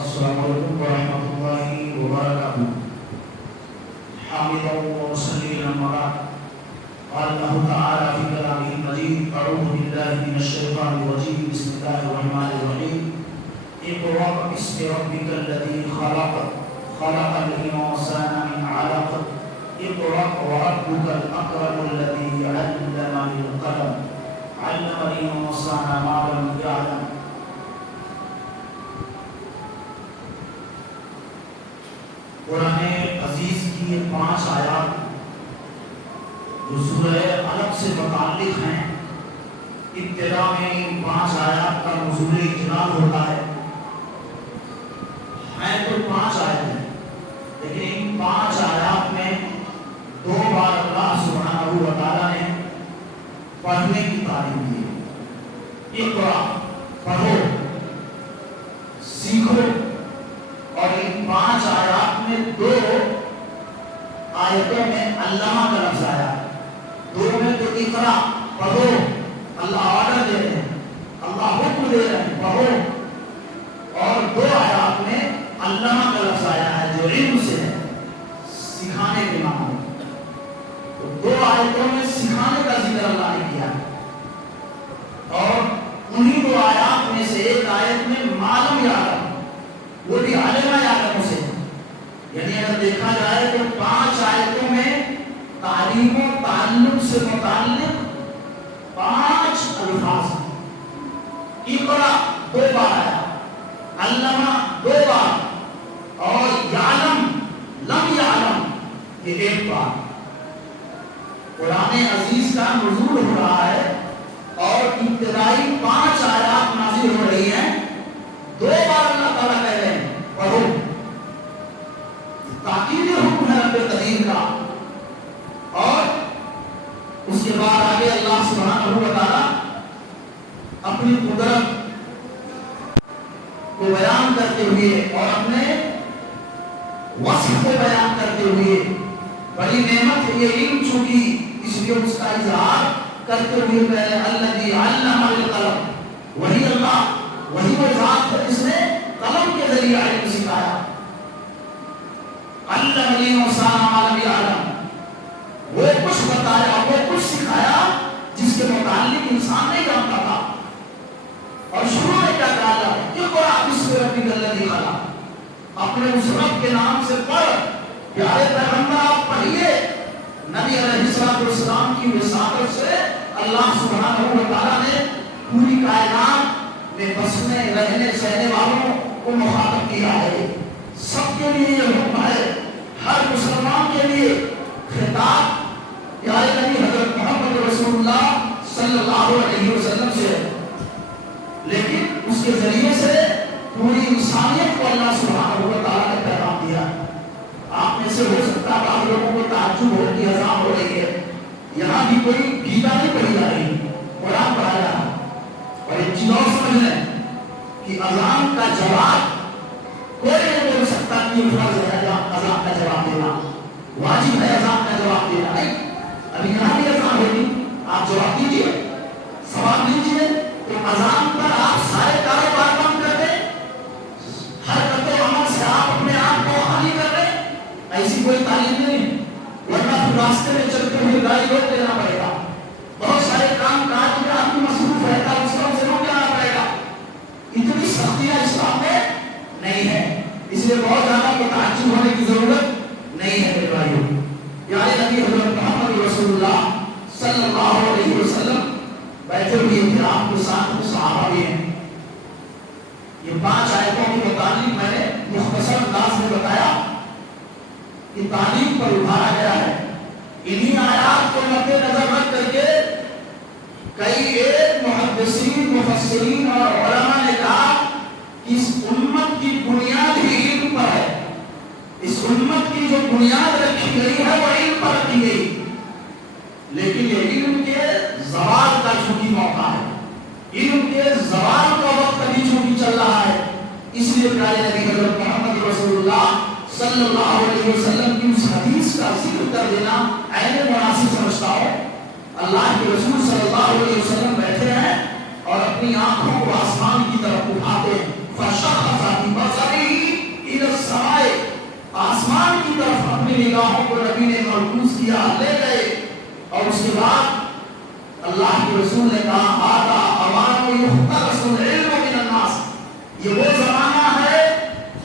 السلام علیکم ورحمۃ اللہ وبرکاتہ. حامدا ومصليا على قال الله تعالى في كلامه المجيد اعوذ بالله من الشيطان الرجيم بسم الله الرحمن الرحيم اقرأ باسم ربك الذي خلق الإنسان من علق اقرأ وربك الأكرم الذي علم بالقلم علم الإنسان ما لم يعلم. قرآن عزیز کی یہ 5 آیات جو سورہ علق سے متعلق ہیں، ابتدا میں ان 5 آیات کا نزول اجلال ہوتا ہے. ہیں تو 5 آیات ہیں، لیکن ان 5 آیات میں 2 بار اللہ سبحانہ و تعالیٰ نے پڑھنے کی تعلیم دی. اقرا، پڑھو، سیکھو. اور ان 5 آیات میں 2 آیتوں میں علامہ کا لفظ آیا. 2 میں تو اقرا، پڑھو، اللہ آرڈر دے رہے ہیں، اللہ حکم دے رہے ہیں، پڑھو. اور 2 آیات میں علامہ کا لفظ آیا ہے جو علم سے ہے، سکھانے کے معنی. تو 2 آیتوں میں سکھانے کا ذکر اللہ نے کیا. اور انہی 2 آیات میں سے ایک آیت میں معلوم یعلم، وہ بھی علمہ یعلم سے، یعنی اگر دیکھا جائے تو 5 آیتوں میں تعلیم و تعلق سے متعلق 5 الفاظ ہیں. اقرا 2 بار آیا، علمہ 2 بار، اور یعلم، لم یعلم یہ 1 بار. قرآن عزیز کا نزول ہو رہا ہے اور ابتدائی 5 آیات نازل ہو رہی ہیں. 2 بار اللہ تعالیٰ کہہ رہے ہیں پڑھو. تاکیدی حکم ہے رب کریم کا. اور اس کے بعد آگے اللہ سبحانہ و تعالیٰ اپنی قدرت کو بیان کرتے ہوئے اور اپنے وصف کو بیان کرتے ہوئے، بڑی نعمت ہے یہ علم چونکہ، اس لیے اس کا اظہار کرتے ہوئے پہلے الذی علم بالقلم، وہی اللہ، وہی وہ ذات ہے جس نے قلم کے ذریعے علم سکھایا. علم الانسان ما لم یعلم، وہ کچھ بتایا، وہ کچھ سکھایا جس کے متعلق انسان نہیں جانتا تھا. اور شروع میں کیا کہا جاتا ہے؟ اقرأ باسم ربک الذی خلق، اپنے اس رب کے نام سے پڑھ. پیارے پیغمبر آپ پڑھیے. نبی علیہ السلام کی وساطت سے اللہ سبحانہ و تعالیٰ نے پوری کائنات میں بسنے رہنے سہنے والوں کو مخاطب کیا ہے. سب کے لیے یہ حکم ہے، ہر مسلمان کے لیے خطاب پیارے نبی حضرت محمد رسول اللہ صلی اللہ علیہ وسلم سے، لیکن اس کے ذریعے سے پوری انسانیت کو اللہ سبحانہ و تعالیٰ نے پیغام دیا. آپ میں سے ہو سکتا ہے بعض لوگوں کو تعجب ہو کہ اذان ہو رہی ہے، یہاں بھی کوئی گیتا نہیں پڑھی جا رہی، قرآن پڑھا جا رہا. اور ایک چیز اور سمجھ لیں کہ اذان کا جواب کوئی نہیں بول سکتا کہ یہ فرض ہے اذان کا جواب دینا، واجب ہے اذان کا جواب دینا. نہیں، ابھی یہاں بھی اذان ہوگی، آپ جواب دیجیے، سوال دیجیے. تو اذان پر آپ سارے کاروبار بند کر دیں، حرکت و عمل سے آپ اپنے آپ کو خالی کر دیں، ایسی کوئی تعلیم نہیں. ورنہ پھر راستے میں چلتے ہوئے گاڑی روک دینا پڑے گا. بہت سارے کام کاج میں آدمی مصروف رہتا ہے، اس کا اسے روک دینا پڑے گا. اتنی سختیاں اسلام میں نہیں ہے، اس لیے بہت زیادہ متعجب ہونے کی ضرورت نہیں ہے. میرے بھائیوں، پیارے نبی حضرت محمد رسول اللہ صلی اللہ علیہ وسلم بیٹھے ہوئے تھے، آپ کے ساتھ صحابہ بھی ہیں. یہ 5 آیتوں کے متعلق میں نے مختصر انداز میں بتایا کہ تعلیم پر ابھارا گیا ہے. انہی آیات کو مد نظر رکھ کر کے کئی ایک محدثین، مفسرین اور علماء نے کہا کہ اس امت کی بنیاد ہی علم پر ہے. اس امت کی جو بنیاد رکھی گئی ہے وہ علم پر رکھی گئی، لیکن یہ علم کے زوال کا چونکہ موقع ہے، علم کے زوال کا وقت ابھی چونکہ چل رہا ہے. اس لیے پیارے نبی حضرت محمد رسول اللہ صلی اللہ علیہ وسلم کی اس حدیث کا ذکر کر دینا عین مناسب سمجھتا ہوں. اللہ کے رسول صلی اللہ علیہ وسلم بیٹھے ہیں اور اپنی آنکھوں کو آسمان کی طرف اٹھاتے فشخص بصری اپنی نگاہوں کو نبی نے مرکوز کیا، لے گئے، اور اس کے بعد اللہ کے رسول نے کہا آتا اوان یخترس العلم من الناس، یہ وہ زمانہ ہے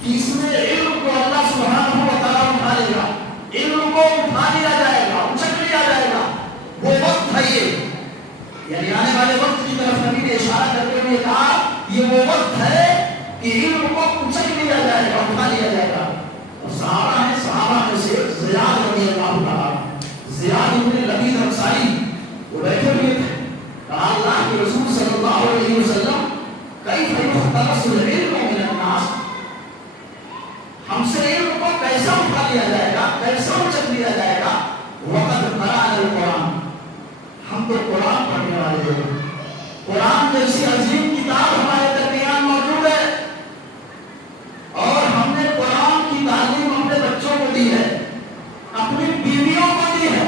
کہ اس میں علم کو اللہ سبحانہ و تعالیٰ اٹھا لے گا، علم کو اٹھا لیا جائے گا، اچک لیا جائے گا، وہ وقت ہے یہ، یعنی آنے والے وقت کی طرف نبی نے اشارہ کرتے ہوئے کہا یہ وہ وقت ہے کہ علم کو اچک لیا جائے گا، اٹھا لیا جائے گا۔ اور صحابہ میں سے زیاد رضی اللہ عنہ، زیاد بن لبید انصاری، وہ بیٹھے ہوئے تھے، کہا اللہ کے رسول صلی اللہ علیہ وسلم کیف یخترس العلم من الناس، ہم سے علم کو کیسا اٹھا لیا جائے گا، کیسا اچک لیا جائے گا؟ وقد قرأنا القرآن، ہم تو قرآن پڑھنے والے ہیں، قرآن جیسی عظیم کتاب ہمارے درمیان موجود ہے، اور ہم نے قرآن کی تعلیم اپنے بچوں کو دی ہے، اپنی بیویوں کو دی ہے۔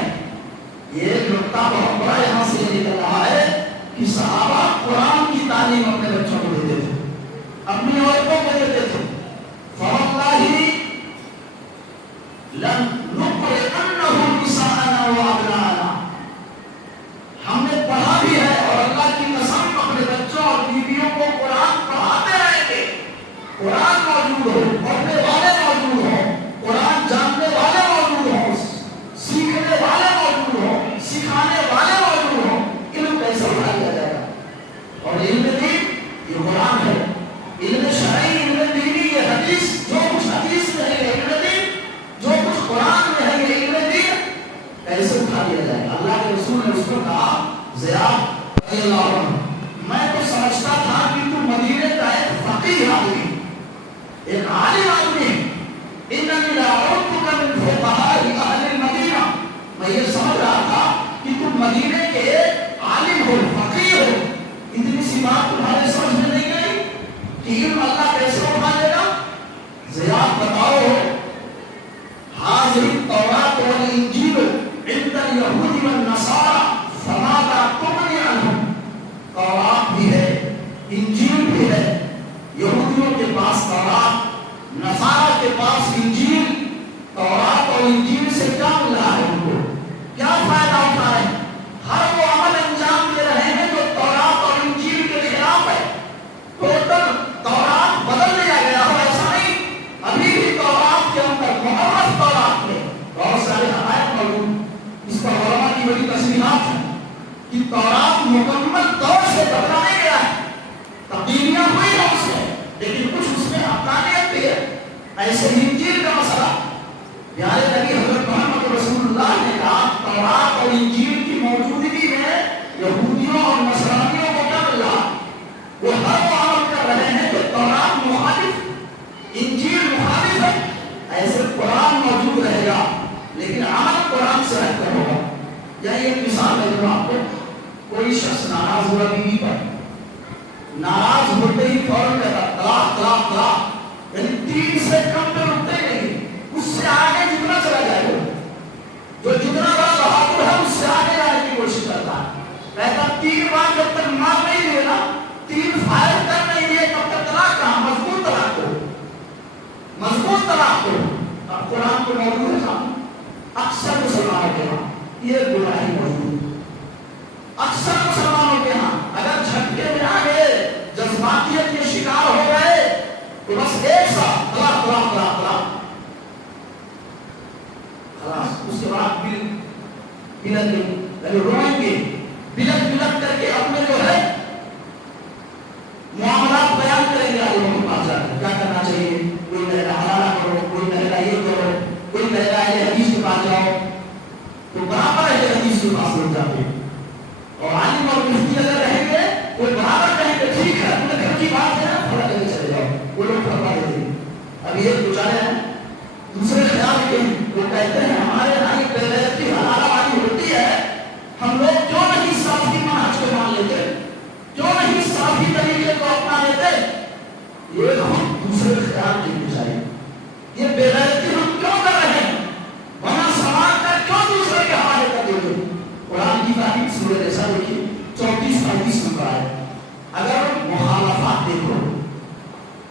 یہ ایک نقطہ بہت بڑا یہاں سے نکل رہا ہے کہ صحابہ قرآن کی تعلیم اپنے بچوں کو دیتے تھے، اپنی عورتوں کو دیتے تھے۔ فواللہ لنقرئنہ نساءنا وابناءنا، ہم نے پڑھا بھی ہے اور اللہ کی قسم اپنے بچوں اور بیویوں کو قرآن پڑھاتے رہیں گے۔ قرآن موجود ہو، پڑھنے والے موجود ہوں، قرآن جاننے والے موجود ہوں، سیکھنے والے موجود ہوں، سکھانے والے موجود ہوں، علم کیسے اٹھا لیا جائے گا؟ اور علم دین یہ قرآن ہے، علم شرعی، علم دینی، یہ حدیث، جو کچھ حدیث میں ہے علم دین، جو کچھ قرآن میں ہے یہ علم دین، کیسے اٹھا لیا جائے گا؟ اللہ کے رسول نے اس کو کہا زیاد رضی اللہ عنہ، میں تو سمجھتا تھا کہ تو مدینے کا ایک فقیہ آدمی، ایک عالم آدمی، اننی لاعرفک من فقہاء اہل المدینہ، میں یہ سمجھ رہا تھا کہ تم مدینے کے عالم ہو، فقیہ ہو، اتنی سی بات تمہارے سمجھ میں نہیں گئی کہ علم اللہ کیسے اٹھا لے گا؟ زیاد بتاؤ، حاضر التوراۃ والانجیل عند اليہود والنصارى فماذا تغنی عنہم، تورات بھی ہے، انجیل بھی ہے، یہودیوں کے پاس تورات، نصارہ کے پاس انجیل، تورات اور انجیل سے کیا مل رہا ہے؟ ان کو کیا فائدہ اٹھا رہے ہیں؟ ہر وہ عمل انجام دے رہے ہیں جو تورات اور انجیل کے خلاف ہے۔ ٹوٹل تورات بدل لیا گیا ہو ایسا نہیں، ابھی بھی تورات کے اندر، محرف تورات میں بہت سارے حقائق موجود، اس پر علماء کی بڑی تصریحات ہیں کہ تورات مکمل طور سے بدلا نہیں گیا ہے، تبدیلیاں ہوئی ہیں اس میں، لیکن کچھ اس میں حقانیت بھی ہے۔ ایسے ہی انجیل کا مسئلہ، پیارے نبی حضرت محمد رسول اللہ نے کہا تورات اور انجیل کی موجودگی میں یہودیوں اور نصرانیوں کو کیا مل رہا؟ وہ ہر وہ عمل کر رہے ہیں جو تورات مخالف، انجیل مخالف ہے۔ ایسے قرآن موجود رہے گا لیکن عمل قرآن سے ہٹ کر ہوگا۔ یہی ایک مثال ہے جو آپ کو، کوئی شخص ناراض ہوا بیوی پر، ناراض ہوتے ہی فوراً کہتا طلاق طلاق طلاق، یعنی 3 سے کم پہ رکتے نہیں، اس سے آگے جتنا چلا جائے گا، جو جتنا بڑا بہادر ہے اس سے آگے جانے کی کوشش کرتا ہے، کہتا 3 بار جب تک مار نہیں دے گا، 3 فائر کر نہیں دیے تب تک طلاق کہاں؟ مضبوط طلاق کو، مضبوط طلاق کو۔ اب قرآن کو موجود ہے، اکثر مسلمانوں کے ہاں یہ گناہی موجود، اکثر مسلمانوں کے ہاں اگر جھٹکے میں آ گئے، جذباتیت کے شکار ہو گئے تو بس ایک ساتھ طلاق طلاق طلاق طلاق، خلاص اس کے بعد بلک یعنی روئیں گے، بلک بلک کر کے اپنے جو ہے معاملات بیان کریں گے عالموں کے پاس جا کر کیا کرنا چاہیے، کوئی کہے گا حلالہ کرو، کوئی کہے گا یہ کرو، کوئی کہے گا یہ حدیث کے پاس جاؤ، تو برابر ہے حدیث کے پاس لوگ جاتے ہیں، اور عالم اور مفتی اگر رہیں گے کوئی برابر کہیں گے ٹھیک ہے اپنے گھر کی بات ہے نا، تھوڑا کہیں چلے جاؤ، وہ لوگ فرما دیتے ہیں۔ اب یہ گزارے ہیں دوسرے خیال کے، وہ کہتے ہیں ہمارے یہاں یہ بےغیرتی حلالہ والی ہوتی ہے، ہم لوگ کیوں نہیں صافی منہج کو مان لیتے، کیوں نہیں صافی طریقے کو اپنا لیتے؟ یہ ہم دوسرے خیال کے گزارے، یہ بےغیرتی ہم کیوں کر رہے ہیں، وہاں سوال کر کیوں دوسرے کے حوالے کر دیتے؟ قرآن کی تعریف سورہ نساء دیکھیے 34-35 نمبر ہے، اگر مخالفات دیکھو،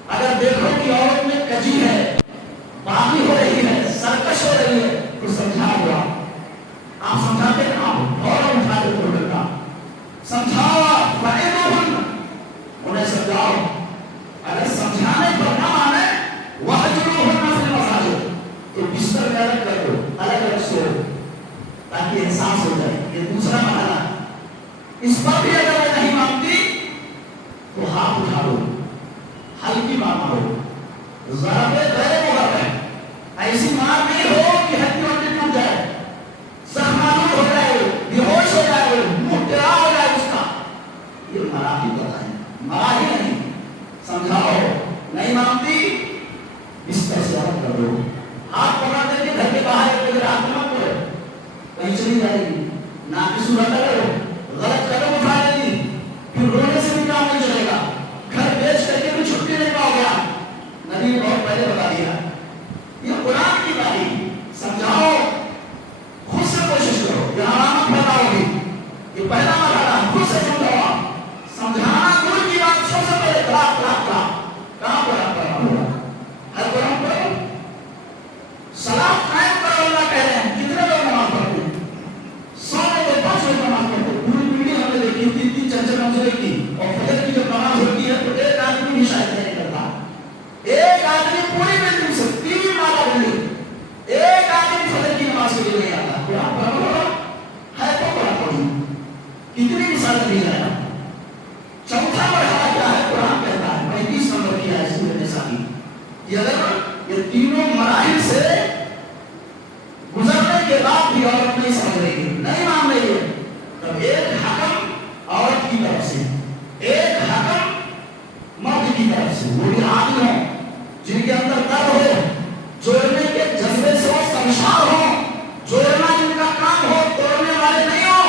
اگر دیکھو کہ عورت میں کجی ہے، باغی ہو رہی ہے، سرکش ہو رہی ہے، الگ کر دو، الگ الگ سو، تاکہ احساس ہو جائے. یہ دوسرا مرحلہ. اس پر بھی اگر وہ نہیں مانتی تو ہاتھ اٹھا دو، ہلکی مار مارو. ضرب غیر مبرح، ایسی مار نہیں ہو کہ ہڈی وڈی ٹوٹ جائے، زخمالود ہو جائے، بیہوش ہو جائے، منہ ٹیڑھا ہو جائے اس کا. یہ مراحل بتائیں، مراحل نہیں. سمجھاؤ، نہیں مانتی بستر سے الگ کر دو. ہاتھ پکڑ دے کے گھر کے باہر ایک رات مت کرو، کہیں چلی جائے گی. ناک صورت کرو، غلط قدم اٹھا لے گی، پھر رونے سے بھی کام نہیں چلے گا. گھر بیچ کر کے بھی چھٹی نہیں پاؤ گا. نبی نے بہت پہلے بتا دیا. یہ قرآن کی تعلیم. سمجھاؤ، خود سے کوشش کرو. یہ علامت پیدا ہوگی. یہ پہلا مرحلہ خود سے سمجھاؤ. سمجھانا دور کی بات، سب سے پہلے طلاق کہاں پر آپ کرنا ہوگا؟ ہر قرآن پڑھو، صلاح قائم کرو. اللہ کہہ رہے ہیں کتنے لوگ نماز پڑھتے ہیں؟ 100 میں تو 5 لوگ نماز پڑھتے ہیں. پوری پیڑھی ہم نے دیکھی 3 4 منزلیں کی، اور فجر کی جب نماز ہوتی ہے تو ایک آدمی بھی شاید نہیں کرتا. ایک آدمی پوری بلڈنگ سے 3 مالا بلڈنگ، ایک آدمی فجر کی نماز کے لیے نہیں آتا. قرآن پڑھو ہے تو قرآن پڑھو. کتنی مثالیں دی جائیں. چوتھا مرحلہ کیا ہے؟ قرآن کہتا ہے 35 نمبر کی ہے سورۃ النساء کی، کہ اگر یہ تینوں مراحل سے گزرنے کے بعد بھی عورت نہیں سمجھ رہی ہے، نہیں مان رہی ہے، تب ایک حکم عورت کی طرف سے، ایک حکم مرد کی طرف سے، وہ بھی عادل ہوں، جن کے اندر درد ہو، جوڑنے کے جذبے سے وہ سمشار ہو، جوڑنا جن کا کام ہو، توڑنے والے نہیں ہو.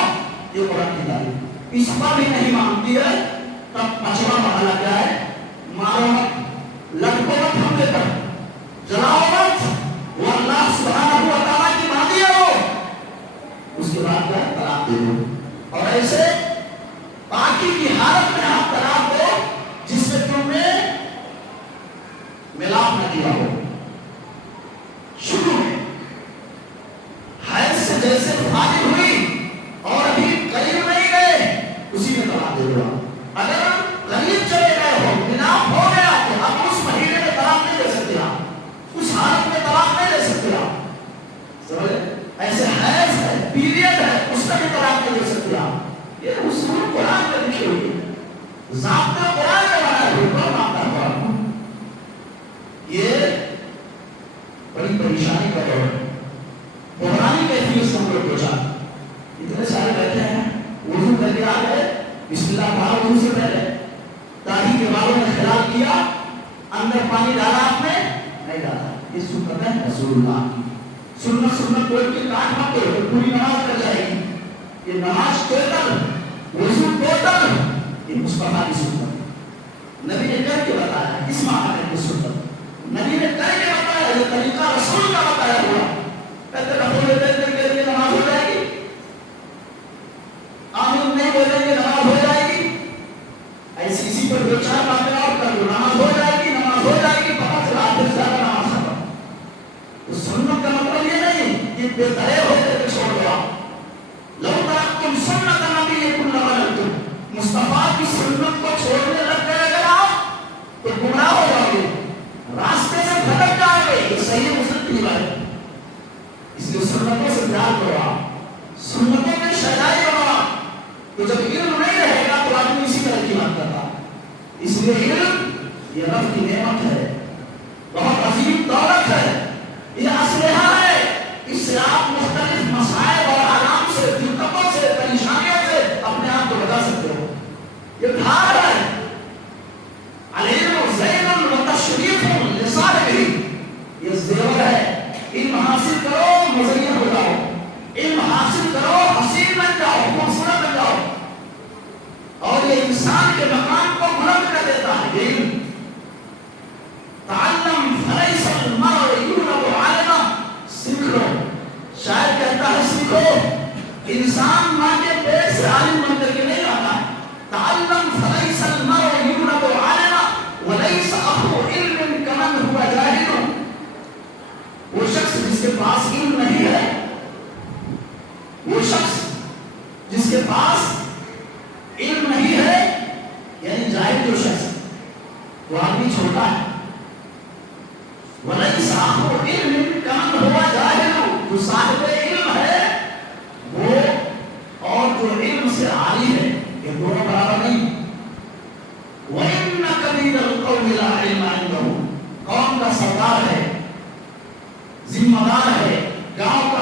یہ قرآن کی تعلیم. اس پر بھی نہیں مانتی ہے، تب 5واں مرحلہ کیا ہے؟ مارو مت، لٹکو مت حملے پر، جلاؤ مت. وہ اللہ سبحانہ و تعالیٰ کی باندھی ہے وہ. اس کے بعد کیا؟ طلاق دے دو. اور ایسے باقی کی حالت میں آپ طلاق دو جس سے تم نے ملاپ نہ کیا ہو. شروع میں حیض سے جیسے فارغ ہوئی اور ابھی قریب نہیں گئے، اسی میں طلاق دے دو. اگر قریب چلے گئے ہو، ملاپ ہو گیا، تو اب اس مہینے میں طلاق نہیں دے سکتے آپ، اس حالت میں طلاق نہیں دے سکتے آپ. سمجھے؟ ایسے حیض ہے، پیریڈ ہے، اس کا بھی طلاق نہیں دے سکتے آپ. یہ اصول قرآن میں لکھی ہوئی ہے، ضابطہ قرآن میں بنایا ہوئی. کون مانتا ہے قرآن کو؟ یہ بڑی پریشانی کا دور ہے. بحرانی کیفیت سے ہم لوگ پہنچا. اتنے سارے بیٹھے ہیں، وضو کر کے آ گئے، بسم اللہ پڑھا وضو سے پہلے، داڑھی کے بالوں میں خلال کیا، اندر پانی ڈالا آپ نے؟ نہیں ڈالا. یہ سنت ہے رسول اللہ کی. سنت کوئی بھی کاٹ مت دو، پوری نماز کر جائے گی. یہ نماز ٹوٹل، وضو ٹوٹل، یہ مصطفیٰ کی سنت ہے. نبی نے کر کے بتایا. اس معنی میں سنت نبی نے کر کے بتایا، یہ طریقہ رسول کا بتایا ہوا. کہتے رسول کے لیے نماز ہو جائے گی، آمین نہیں بولیں گے نماز ہو جائے گی. ایسی اسی پر دو چار باتیں اور کر دو، نماز ہو جائے گی، نماز ہو جائے گی. پتہ چلا آپ سے زیادہ نماز پڑھو. تو سنت کا مطلب یہ نہیں کہ بے دھڑے ہو کر چھوڑ دو. لو ترکتم سنت نبیکم لضللتم، مصطفیٰ کی سنت کو چھوڑنے لگ گئے اگر آپ تو گمراہ ہو جاؤ گے، راستے سے بھٹک جاؤ گے. یہ صحیح مسلم کی بات ہے. اس لیے سنتوں سے پیار کرو، آپ سنتوں میں شہدائی بنو. تو جب علم نہیں رہے گا تو آدمی اسی طرح کی بات کرتا. اس لیے علم یہ رب کی نعمت ہے، بہت عظیم دولت ہے، یہ اسلحہ ہے. اس سے آپ مختلف مسائل اور آرام سے، دقتوں سے، پریشانیوں سے اپنے آپ کو بچا سکتے ہو. یہ دھار ہے. العلم زین وتشریف لصاحبہ، یہ زیور ہے. علم حاصل کرو، مزین ہو جاؤ. علم حاصل کرو، حسین بن جاؤ، خوبصورت بن جاؤ. اور یہ انسان کے مقام کو بلند کر دیتا ہے. یہ علم تعلم فلیس المرء یولد عالما، سیکھ لو. شاید کہتا ہے سیکھو. انسان ماں کے پیٹ سے عالم بن کر کے نہیں آتا. تعلم فلیس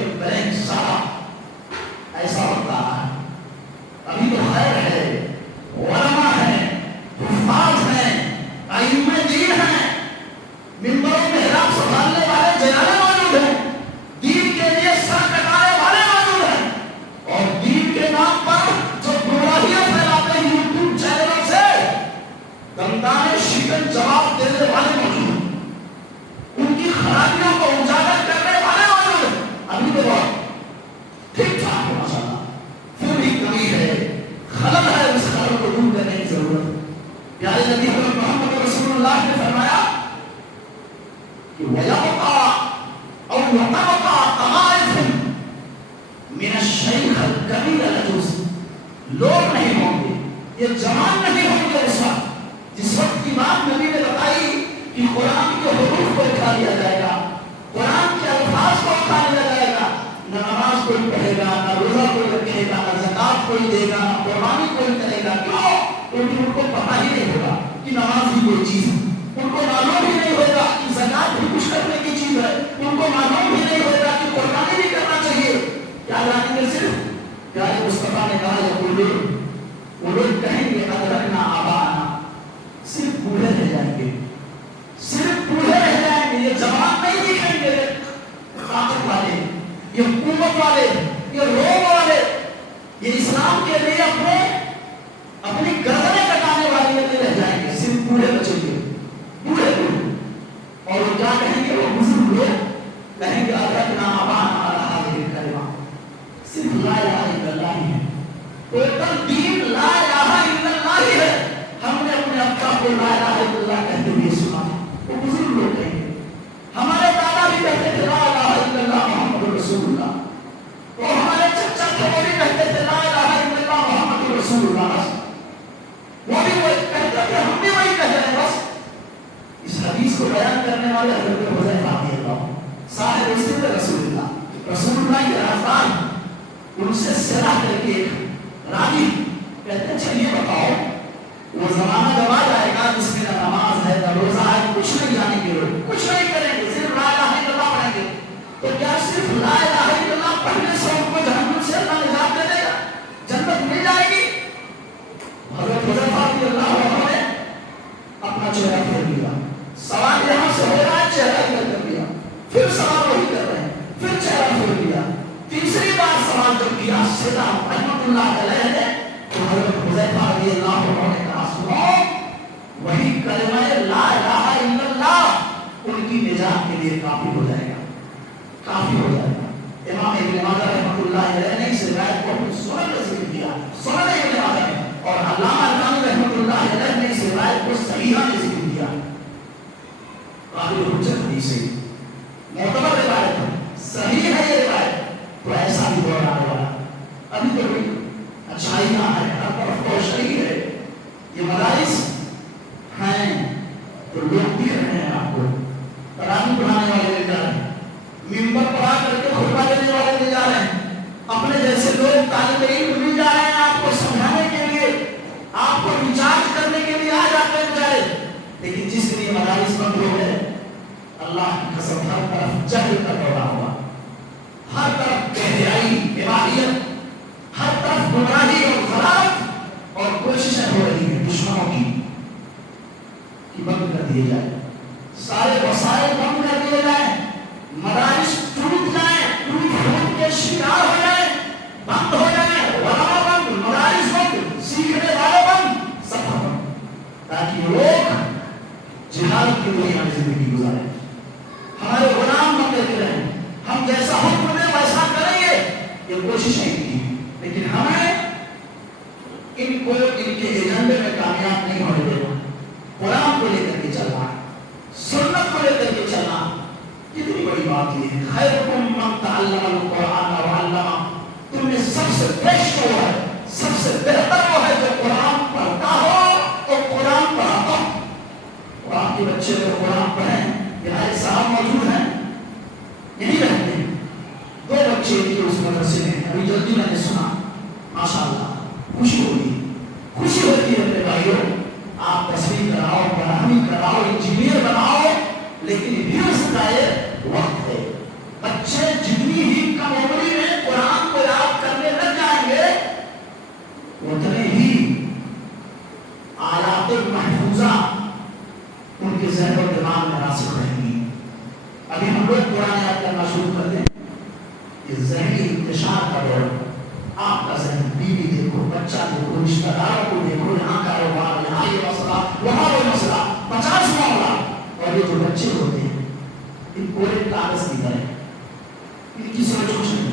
کہ بلینک سارا ایسا ہوتا ہے. ابھی تو خیر ہے، علماء ہیں، حفاظ ہیں، ائمہ دین ہیں، ممبر و محراب سنبھالنے والے جنرل موجود ہیں، دین کے لیے سر کٹانے والے موجود ہیں، اور دین کے نام پر جو گمراہیاں پھیلاتے ہیں یوٹیوب چینلوں سے دندان شکن جواب دینے والے موجود ہیں، ان کی خرابیوں کو اجاگر کرنے والے موجود ہیں. ابھی تو بہت ٹھیک ٹھاک ہے ماشاءاللہ، پھر بھی کمی ہے، خلل ہے، اس خلل کو دور کرنے کی ضرورت ہے. پیارے نبی حضرت محمد رسول اللہ نے فرمایا کہ وَيَبْقَى أَوْ يَتَبْقَى طَوَائِفٌ مِنَ الشَّيْخِ الْكَبِيرِ الْعَجُوزِ. لوگ نہیں ہوں گے، یہ جوان نہیں ہوں گے اس وقت جس وقت کی بات نبی نے بتائی کہ قرآن کے حروف کو اٹھا لیا جائے گا، قرآن کے الفاظ کو اٹھا لیا جائے گا، نہ نماز کوئی پڑھے گا، نہ روزہ کوئی رکھے گا، نہ زکات کوئی دے گا، نہ قربانی کوئی کرے گا. کیوں؟ کیونکہ ان کو پتہ ہی نہیں ہوگا کہ نماز بھی کوئی چیز ہے، ان کو معلوم ہی نہیں ہوگا کہ زکات بھی کچھ کرنے کی چیز ہے، ان کو معلوم ہی نہیں ہوگا کہ قربانی بھی کرنا چاہیے. کیا جانیں گے؟ صرف پیارے مصطفیٰ نے کہا وہ لوگ کہیں گے ادرکنا آباءنا، صرف بوڑھے رہ جائیں گے، صرف بوڑھے رہ جائیں گے. یہ جوان نہیں دکھیں گے، طاقت والے، یہ حکومت والے، یہ روم والے، یہ اسلام کے لیے اپنی گردنیں کٹانے والے نہیں رہ جائیں گے، صرف بوڑھے بچیں گے، بوڑھے بوڑھے. اور وہ کیا کہیں گے؟ وہ بزرگ لوگ کہیں گے ادرکنا آباءنا علی ہذہ الکلمہ، صرف لا الہ الا اللہ ہی ہے، ٹوٹل دین لا الہ الا اللہ ہی ہے. ہم نے اپنے ابا کو لا الہ الا اللہ کہتے ہوئے سنا. وہ بزرگ لوگ کہیں گے. ہمارے دادا بھی کہتے تھے لا الہ الا اللہ محمد رسول اللہ، اور ہمارے چچا تھے وہ بھی کہتے تھے لا الہ الا اللہ محمد رسول اللہ، وہ بھی وہی کہتے تھے، ہم بھی وہی کہہ رہے ہیں. بس اس حدیث کو بیان کرنے والے حضرت حذیفہ رضی اللہ صاحب سر رسول اللہ کے رازدار، ان سے صلاح کر کے ایک راوی کہتے ہیں چلیے بتاؤ وہ زمانہ جب آ جائے گا جس میں نہ نماز ہے نہ روزہ ہے، کچھ نہیں جانیں گے لوگ، کچھ نہیں کریں گے، صرف لا الہ الا اللہ پڑھیں گے. تو کیا صرف لا الہ الا اللہ پڑھنے سے ان کو جہنم سے اللہ نجات دے دے گا، جنت مل جائے گی؟ حضرت حذیفہ رضی اللہ عنہ نے اپنا چہرہ پھیر لیا. سوال یہاں سے ہو رہا ہے، چہرہ ادھر کر لیا، پھر سوال وہی کر رہے ہیں، پھر چہرہ پھیر لیا. تیسری بار سوال جب کیا سیدھا رحمت اللہ علیہ نے، تو حضرت حذیفہ رضی اللہ عنہ نے کہا سنو، وہی کلمہ لا الہ الا اللہ ان کی نجات کے لیے کافی ہو جائے گا، کافی ہو جائے گا. امام ابن ماجہ رحمۃ اللہ علیہ نے اس روایت کو اپنی سنن میں ذکر کیا، سنن ابن ماجہ میں، اور علامہ البانی رحمۃ اللہ علیہ نے اس روایت کو صحیحہ میں ذکر کیا. قابل حجت حدیث ہے، معتبر روایت ہے، صحیح ہے یہ روایت. تو ایسا بھی دور آنے والا ابھی تو کوئی اچھائیاں ہیں، ہر طرف روشنی ہے، یہ مدارس ہیں تو لوگ بھی رہے ہیں، آپ کو تراویح پڑھانے والے لے جا رہے ہیں، ممبر پڑھا کر کے خطبہ دینے والے لے جا رہے ہیں، اپنے جیسے لوگ طالب علم مل جا رہے ہیں آپ کو سمجھانے کے لیے، آپ کو ریچارج کرنے کے لیے آ جاتے ہیں بیچارے. لیکن جس لیے مدارس بند ہو گئے، اللہ کی قسم ہر طرف جہل کا دورہ ہوا، ہر طرف بہتائی عبادیت، ہر طرف گمراہی اور ضلالت، اور کوششیں ہو رہی ہیں دشمنوں کی بند کر دیے جائے، سارے وسائل بند کر دیے جائیں، مدارس ٹوٹ جائیں، ٹوٹ پھوٹ کے شکار ہو جائیں، بند ہو جائیں، علماء بند، مدارس بند، سیکھنے والے بند، سب بند، تاکہ لوگ جہاد کی دنیا میں زندگی گزاریں. ہمارے غلام بنتے رہیں، ہم جیسا حکم دیں ویسا کریں گے، یہ کوششیں کی، لیکن ہمیں ان کو ان کے ایجنڈے میں کامیاب نہیں ہونے دینا. قرآن کو لے کر کے چلنا، سنت کو لے کر کے چلنا، کتنی بڑی بات یہ ہے. خیرکم من تعلم القرآن وعلمہ، تم میں سب سے بیسٹ وہ ہے، سب سے بہتر وہ ہے جو قرآن پڑھتا ہو اور قرآن پڑھاتا ہو. قرآن کے بچے کو قرآن پڑھیں. یہاں ایک صاحب موجود ہیں، یہی رہتے ہیں، 2 بچے تھے اس مدرسے میں. ابھی جلدی میں نے سنا، ماشاءاللہ خوشی ہوتی ہے اپنے بھائیوں، آپ تصویر کراؤ، پڑھائی کراؤ، انجینئر بناؤ، لیکن حفظ کا ایک وقت ہے. بچے جتنی ہی کم ذہنی انتشار کا دور. آپ کا ذہن بیوی دیکھو, بچہ دیکھو, رشتہ داروں کو دیکھو, یہاں کاروبار, یہاں یہ مسئلہ, وہاں وہ مسئلہ, 50 معاملہ. اور یہ جو بچے ہوتے ہیں ان پورے کاغذ کی طرح, ان کی سوچ کچھ نہیں,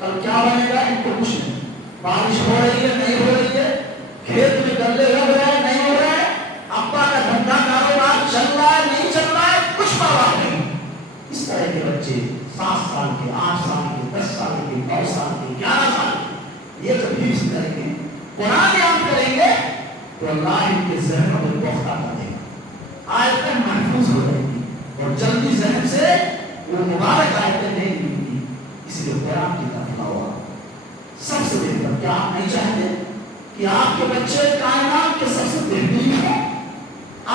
کل کیا بنے گا ان کو کچھ نہیں. بارش ہو رہی ہے نہیں ہو رہی ہے, کھیت میں گلے لگ رہے ہیں نہیں ہو رہے ہیں, ابا کا دھندا کاروبار چل رہا ہے نہیں چل رہا ہے, کچھ پرواہ نہیں. اس طرح کے بچے 7 سال کے, 8 سال کے, 10 سال کے, 9 سال کے, 11 سال کے, یہ جب حفظ کریں گے, قرآن یاد کریں گے تو اللہ ان کے ذہنوں میں پختہ کر دے گا. آیتیں محفوظ ہو جائیں گی اور جلدی ذہن سے وہ مبارک آیتیں نہیں ملتی. اس لیے قرآن کی طرف لاؤ. سب سے بہتر کیا آپ نہیں چاہتے کہ آپ کے بچے کائنات کے سب سے بہترین ہوں؟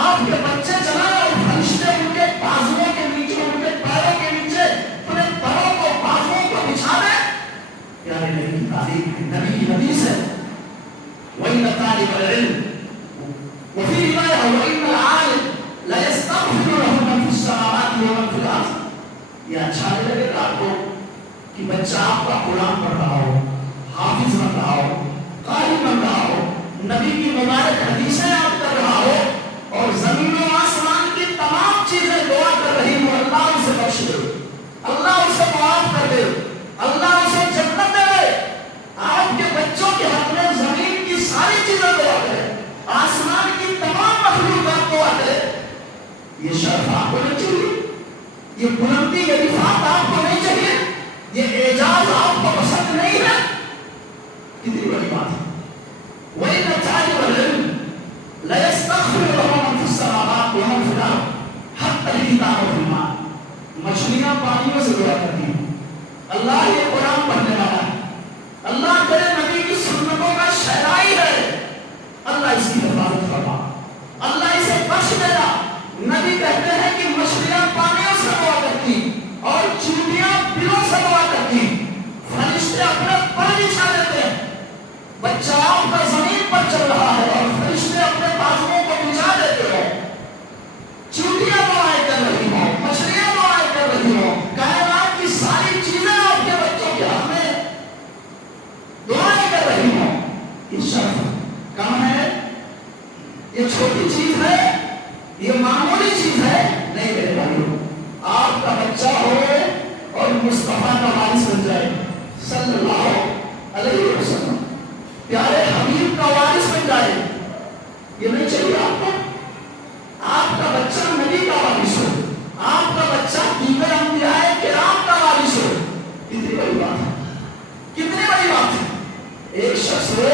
آپ کے بچے چلائیں اور فرشتے ان کے بازوؤں کے نیچے, ان کے پیروں کے نیچے اپنے پروں کو, بازوؤں کو بچھا دیں. پیارے نبی کی تعلیم ہے, نبی کی حدیث ہے, وَإِنَّ طَالِبَ الْعِلْمِ وَفِي رِوَايَةٍ وَإِنَّ الْعَالِمَ لَيَسْتَغْفِرُ لَهُ مَنْ فِي السَّمَاوَاتِ وَمَنْ فِي الْأَرْضِ. یہ اچھا نہیں لگے گا آپ کو کہ بچہ آپ کا قرآن پڑھ رہا ہو, حافظ بن رہا ہو, قاری بن رہا ہو, نبی کی مبارک حدیثیں یاد کر رہا ہو, اور زمین و آسمان کی تمام چیزیں دعا کر رہی ہوں اللہ اسے بخش دے, اللہ اسے معاف کر دے, اللہ اسے جنت دے. آپ کے بچوں کے حق میں زمین کی ساری چیزیں دعا کرے, آسمان کی تمام مخلوقات دعا کرے. یہ شرف آپ کو نہیں چاہیے, یہ بلندی, یہ رفعت آپ کو نہیں چاہیے, یہ اعجاز آپ کو پسند نہیں ہے. کتنی بڑی بات ہے. وَإِنَّ طَالِبَ الْعِلْمِ لَيَسْتَغْفِرُ لَهُ مَنْ فِي السَّمَاوَاتِ وَمَنْ فِي الْأَرْضِ حَتَّى الْحِيتَانُ فِي الْمَاءِ. مچھلیاں پانی میں سے دعا کرتی ہیں, اللہ یہ قرآن پڑھنے والا ہے, اللہ تیرے نبی کی سنتوں کا شہرائی ہے, اللہ اس کی حفاظت فرما, اللہ اسے بخش دے گا. نبی کہتے ہیں کہ مچھلیاں پانیوں سے دعا کرتی اور چیونٹیاں بلوں سے دعا کرتی, فرشتے اپنے پر بچھا دیتے ہیں. بچہ آپ کا زمین پر چل رہا ہے اور فرشتے اپنے بازوؤں کو بچھا دیتے ہیں. چیونٹیاں دعائیں کر رہی ہوں, مچھلیاں دعائیں کر رہی ہوں, کائنات کی ساری چیزیں آپ کے بچوں کے حق میں دعائیں کر رہی ہوں. یہ شرف کم ہے, یہ چھوٹی چیز ہے, یہ معمولی چیز ہے نہیں میرے بھائیوں. آپ کا بچہ ہو اور مصطفیٰ کا وارث بن جائے صلی اللہ علیہ وسلم, پیارے حبیب کا وارث بن جائے, یہ نہیں چاہیے آپ کو. آپ کا بچہ نبی کا وارث ہو, آپ کا بچہ دیگر انبیاء کرام کا وارث ہو. کتنی بڑی بات ہے, کتنی بڑی بات ہے. ایک شخص ہو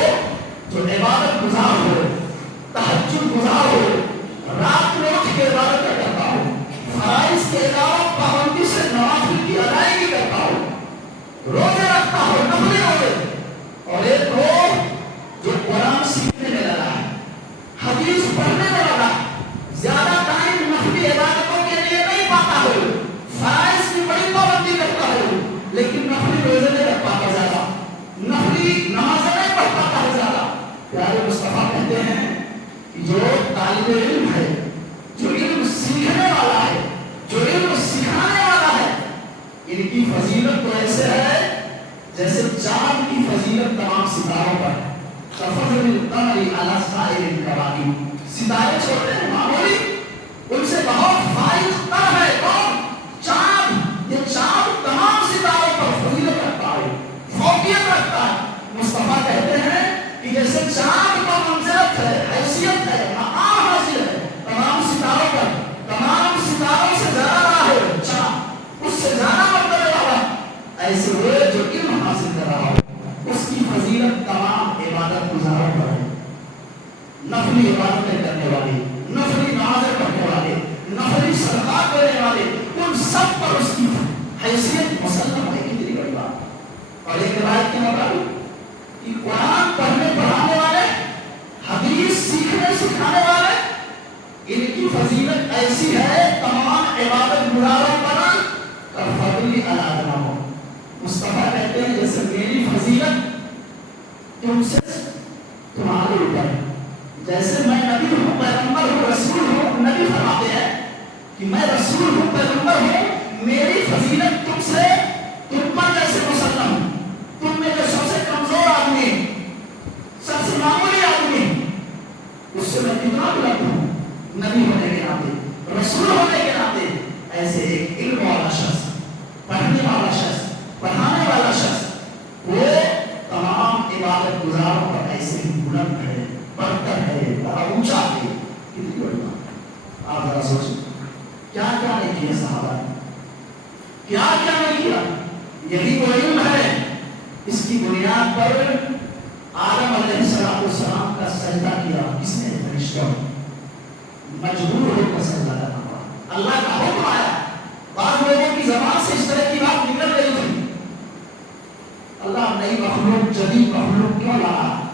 جو عبادت گزار ہو, تہجد گزار ہو, رات میں اٹھ کے عبادت کرتا ہو, فرائض کے علاوہ پابندی سے نوافل کی ادائیگی کرتا ہو, روزے رکھتا ہو, نفلی روزے. اور ایک ہو جو قرآن سیکھنے میں لگا ہے, حدیث پڑھنے میں لگا, زیادہ ٹائم نفلی عبادتوں کے لیے نہیں پاتا ہو, فرائض کی بڑی پابندی کرتا ہو, لیکن نفلی روزے نہیں رکھ پاتا زیادہ, نفلی نمازیں نہیں پڑھ پاتا ہے زیادہ. پیارے مصطفیٰ کہتے ہیں کہ جو طالب علم ہے, جو علم سیکھنے والا ہے, جو علم سکھانے والا ہے, ان کی فضیلت تو ایسے ہے جیسے چاند کی فضیلت تمام ستاروں پر. کفضل القمر علی سائر الکواکب, ستارے چھوٹے ہیں معمولی, ان سے بہت فائز تر ہے کون؟ چاند. یہ چاند تمام ستاروں پر فضیلت رکھتا ہے, فوقیت رکھتا ہے. مصطفیٰ کہتے ہیں کہ جیسے چاند کا منزلت ہے, حیثیت ہے, مقام حاصل ہے تمام ستاروں پر, تمام ستاروں سے زیادہ رہا ہے چاند, اس سے زیادہ مرتبہ والا, ایسے ہوئے جو علم حاصل کر رہا ہو, اس کی فضیلت تمام عبادت گزاروں پر ہے. نفلی عبادتیں کرنے والے, نفلی نمازیں پڑھنے والے, نفلی صدقات دینے والے, ان سب پر اس کی حیثیت مسلم ہے. کتنی بڑی بات. اور ایک روایت کے مطابق کہ قرآن پڑھنے پڑھانے والے, حدیث سیکھنے سکھانے والے, ان کی فضیلت ایسی ہے تمام عبادت گزاروں پر فضلی علیہ ہو. مصطفیٰ کہتے ہیں جیسے میری فضیلت تم سے تمہارے اوپر, جیسے میں نبی ہوں, پیغمبر ہوں, رسول ہوں. نبی فرماتے ہیں کہ میں رسول ہوں, پیغمبر ہوں, میری فضیلت تم سے تم پر کیسے مسلم؟ تم میں جو سب سے کمزور آدمی، سب سے معمولی آدمی، اس سے میں کتنا بلند ہوں نبی ہونے کے ناطے، رسول ہونے کے ناطے. ایسے ایک علم والا شخص، پڑھنے والا شخص، پڑھانے والا شخص، وہ تمام عبادت گزاروں پر ایسے ہی بلند ہے، برتر ہے، بڑا اونچا ہے. کتنی بڑی بات. آپ ذرا سوچیں کیا کیا نہیں کیا صحابہ نے، کیا کیا نہیں کیا. یہی وہ علم ہے، اس کی بنیاد پر آدم علیہ السلام کا سجدہ کیا. کس نے؟ فرشتوں. مجبور ہو کر سجدہ کرنا پڑا، اللہ کا حکم آیا. بعض لوگوں کی زبان سے اس طرح کی بات نکل گئی تھی. اللہ نئی مخلوق، جدید مخلوق کیوں لا رہا ہے؟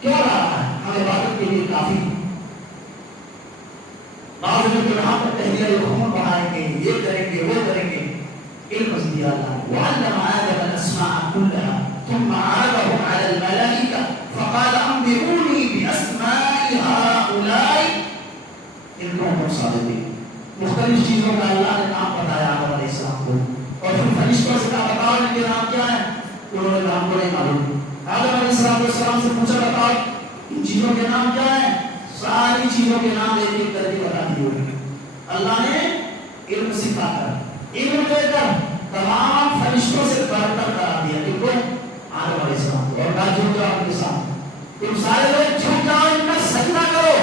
کیوں لا رہا ہے؟ ہم عبادت کے لیے کافی. بعض لوگ یہاں پر تحلیل الخون بڑھائیں گے، یہ کریں گے، وہ کریں گے. علم دیا اللہ. وعلم آدم الاسماء كلها ثم عرضهم على الملائكة فقال انبئوني باسماء هؤلاء ان كنتم صادقين. مختلف چیزوں کا اللہ نے نام بتایا آدم علیہ السلام کو، اور پھر فرشتوں سے کہا بتاؤ ان کے نام کیا ہیں. انہوں نے کہا ہم کو نہیں معلوم. آدم علیہ السلام سے پوچھا بتاؤ ان چیزوں کے نام کیا ہیں. ساری چیزوں کے نام ایک ایک کر کے بتا دیے. اللہ نے علم سکھا کر، علم دے کر تمام فرشتوں سے برتر کرا دیا. کہ وہ آدم علیہ السلام کو، اور کہا جھک جاؤ ان کے سامنے، تم سارے لوگ جھک جاؤ، ان کا سجدہ کرو.